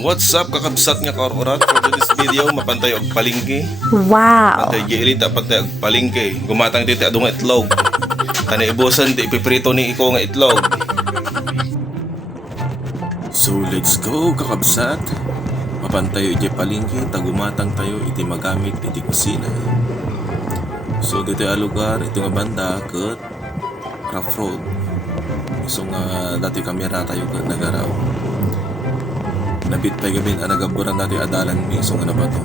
What's up kakabsat nga kaorat for this video mapantay og palengke. Wow. Pantay giilit pantay og palengke. Gumatang dito adung itlog. Kana ibusan di ipiprito ni iko nga itlog. So let's go kakabsat. Mapantay og palengke tagumatang tayo iti magamit iti kusina. So dito ay lugar ito nga banda ket rough road. So nga dati kamera tayo ket nagaraw. Nabit pa gabi ang nagaburan natin adalan ni isong ano ba to.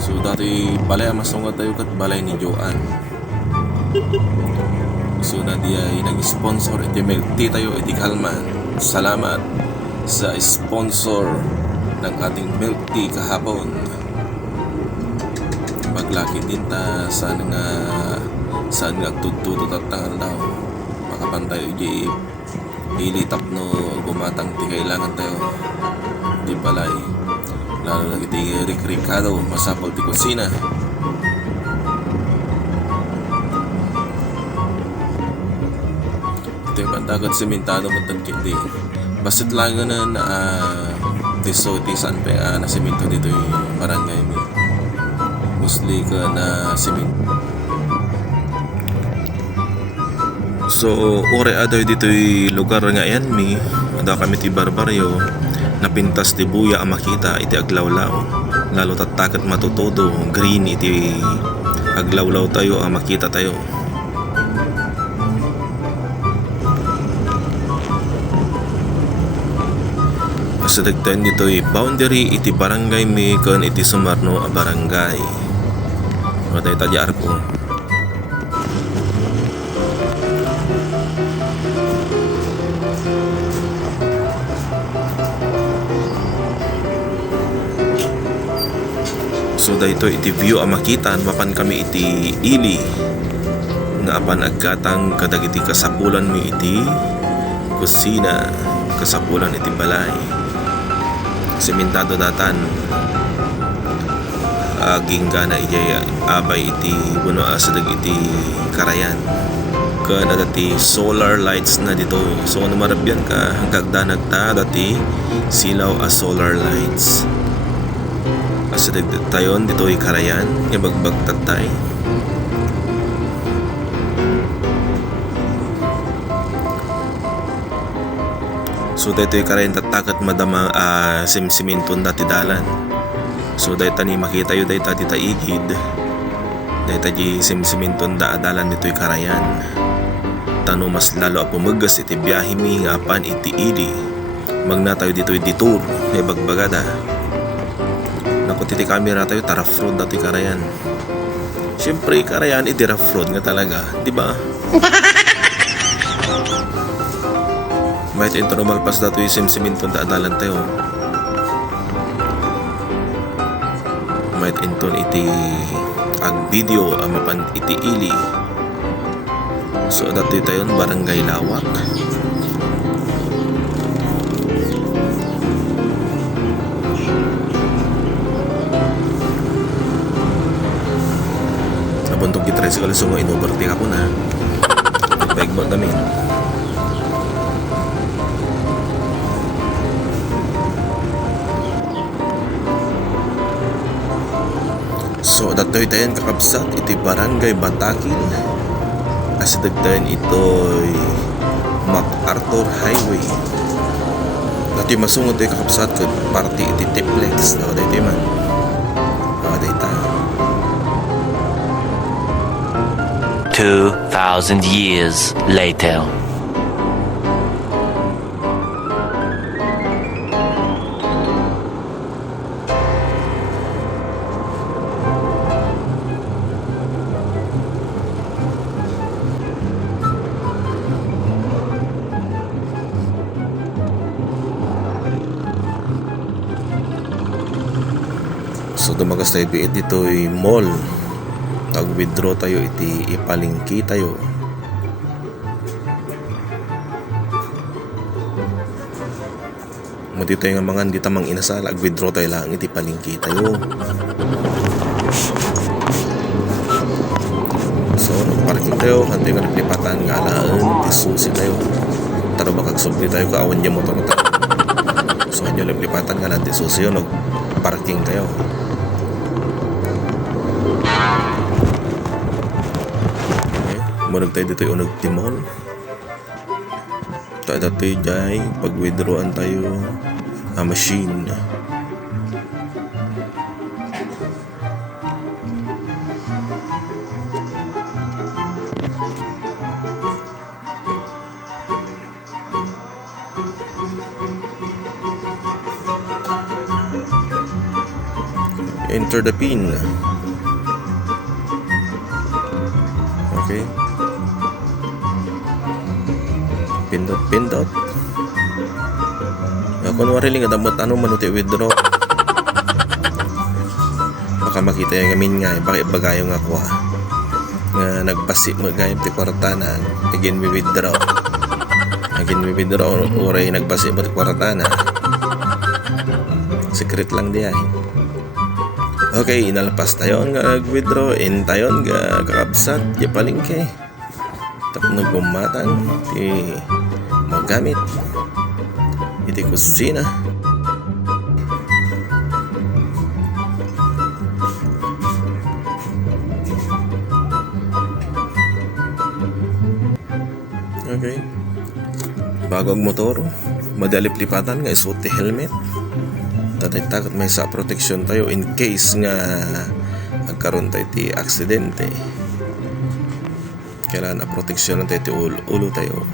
So dati balay ang masungat tayo kat balay ni Joan. So na di ay nag-sponsor iti milk tea tayo iti Kalman. Salamat sa sponsor ng ating milk tea kahapon. Paglaki din ta saan nga tututo tatangal daw makapantay uji ilitap no gumatang ti kailangan tayo di balay lalo lagi ti rikrikado masapol ti kusina. Ito yung bandagat simentado matagkit di basit lang na diso ti saan pa na simento dito yung barangay mi mostly ka na simin. So ore aday dito'y lugar nga yan mi ada kami ti barbaryo napintas ti buya ang makita iti aglawlaw lalo tatakat matutodo green iti aglawlaw tayo ang makita tayo. Sa dagtan dito'y boundary iti barangay mi kan iti Sumarno a barangay. Matay tadi arko. So dayto iti view ang makita mapan kami iti ili nga apan agkatang kadagiti kasapulan mi iti kusina kasapulan iti balay. Sementado datan ginggana ijay abay iti buno asadag iti karayan kan dati solar lights na dito. So ano marabyan ka hanggang danagta dati silaw a solar lights asadag tayon dito ay karayan ibagbag tatay. So dito ay karayan tatakat madama simsimintun dati dalan. So dahil tani makita yun dahil tati taigid dahil tati simsiminton da adalan dito'y karayan tano mas lalo a pumagas iti biyahe mi nga apan iti ili magna tayo dito'y detour may bagbagada naku titi camera tayo rough road dati karayan. Siyempre karayan iti rough road nga talaga diba? May ito numalpas dato'y simsiminton da adalan tayo inton iti ag video amapan iti ili. So dati tayon barangay Lawak. Nabuntog i-tricycle so mo in-overtake ako na bike mo namin. So datoy tayon kakabsat iti barangay Batakil asidagtayon ito'y MacArthur Highway dati masungod tayo kakabsat kat party iti Tiplex na dati man data 2,000 years later. So dumagas tayo biit dito'y mall tag withdraw tayo iti ipalingki tayo Mati tayo nga mga di tamang inasal. Ag-withdraw tayo lang. Iti palingki tayo. So, nagparking tayo. Kanto yung naglipatan nga alaan. Tisusi tayo. Taro ba kagsubli tayo kaawan niya motor tayo. So, kanyo naglipatan nga lang. Tisusi yun. Nagparking tayo. Okay. Munag tayo dito yung nagtimol. Tayo dito jay. Pag-withdrawan tayo. Machine. Enter the pin. Okay. Pindot. Kunwari lang damot ano manuti withdraw. Baka makita yung gamin nga. Baka ibagayo nga ko nga nagpasi mo gayam ti kwartanan. Again we withdraw. Uray nagpasi mo ti kwartanan. Secret lang di ay. Okay, inalpas tayo nga nag-withdraw. In tayo nga kakabsat. Di palingke. Tapos nagbumatang. Di magamit. Iti kusina. Okay. Bago ang motor. Madalip-lipatan nga isuot ti helmet. Tatay-takot may sa protection tayo in case nga agkaroon tayo ti aksidente. Kailangan na proteksyon tayo ti ulo tayo.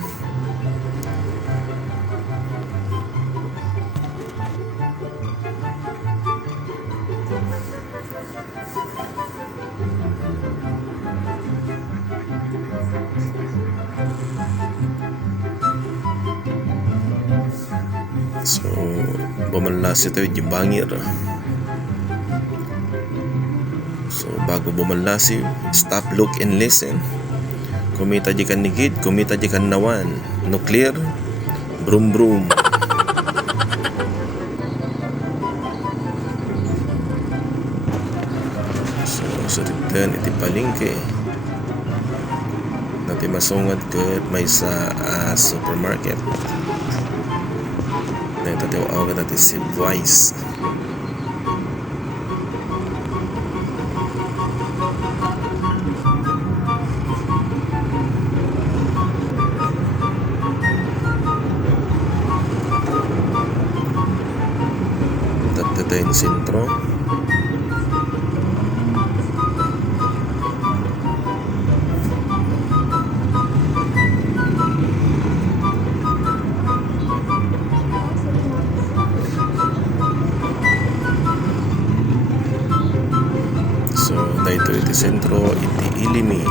So, bumalasi tayo di bangir. So, bago bumalasi, stop, look, and listen. Kumita di kan nigid, kumita di kan nawan. Nuclear, brum brum. So, suritan iti palingke. Nati masungad ket may sa supermarket. Na ito tayo awag natin si Vice. Tatlo tayo ng sentro. Dito iti sentro iti ilimi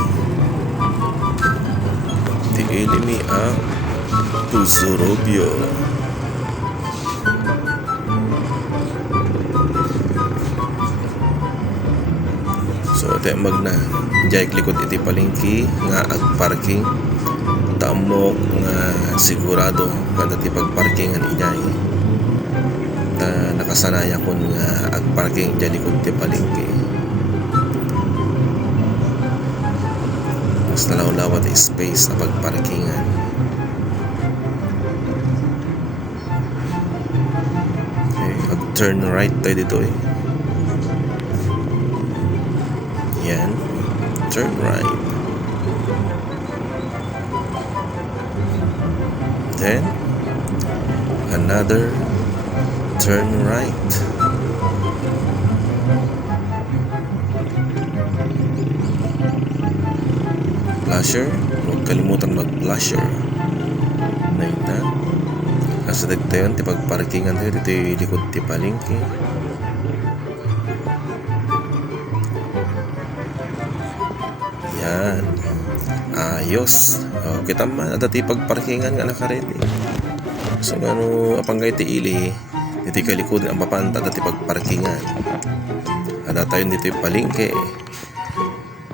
a Tuzurobio. So ito magna jay likod iti palingki nga ag parking tamok nga sigurado kada ti pagparkingan inyay nakasanaya kon nga ag parking jay likod ti palingki. Mas nalaw-lawat ay space na pagparkingan. Okay, mag-turn right tayo dito eh. Yan. Turn right. Then, another turn right. Flasher, huwag kalimutan mag-flasher. Na ita. Kasadag tayo, ti pagparkingan tayo, dito yung likod ti palingki. Yan. Ayos. O, kita man, at ti pagparkingan nga nakaredy. So, ano, apanggay ti ili, dito kalikod ang papanta, at ti pagparkingan. At tayo dito yung palingki.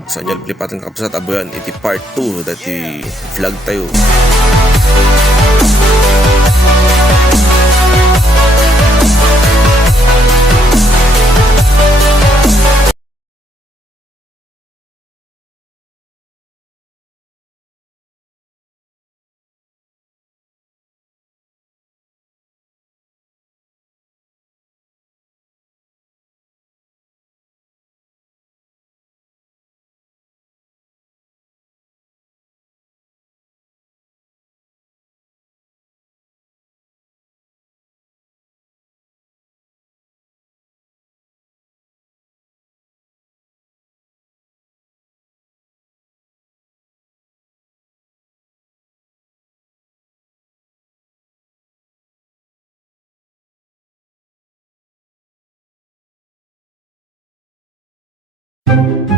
Sa inyo lipatan kapsat abuyan iti part 2 dati vlog tayo. Thank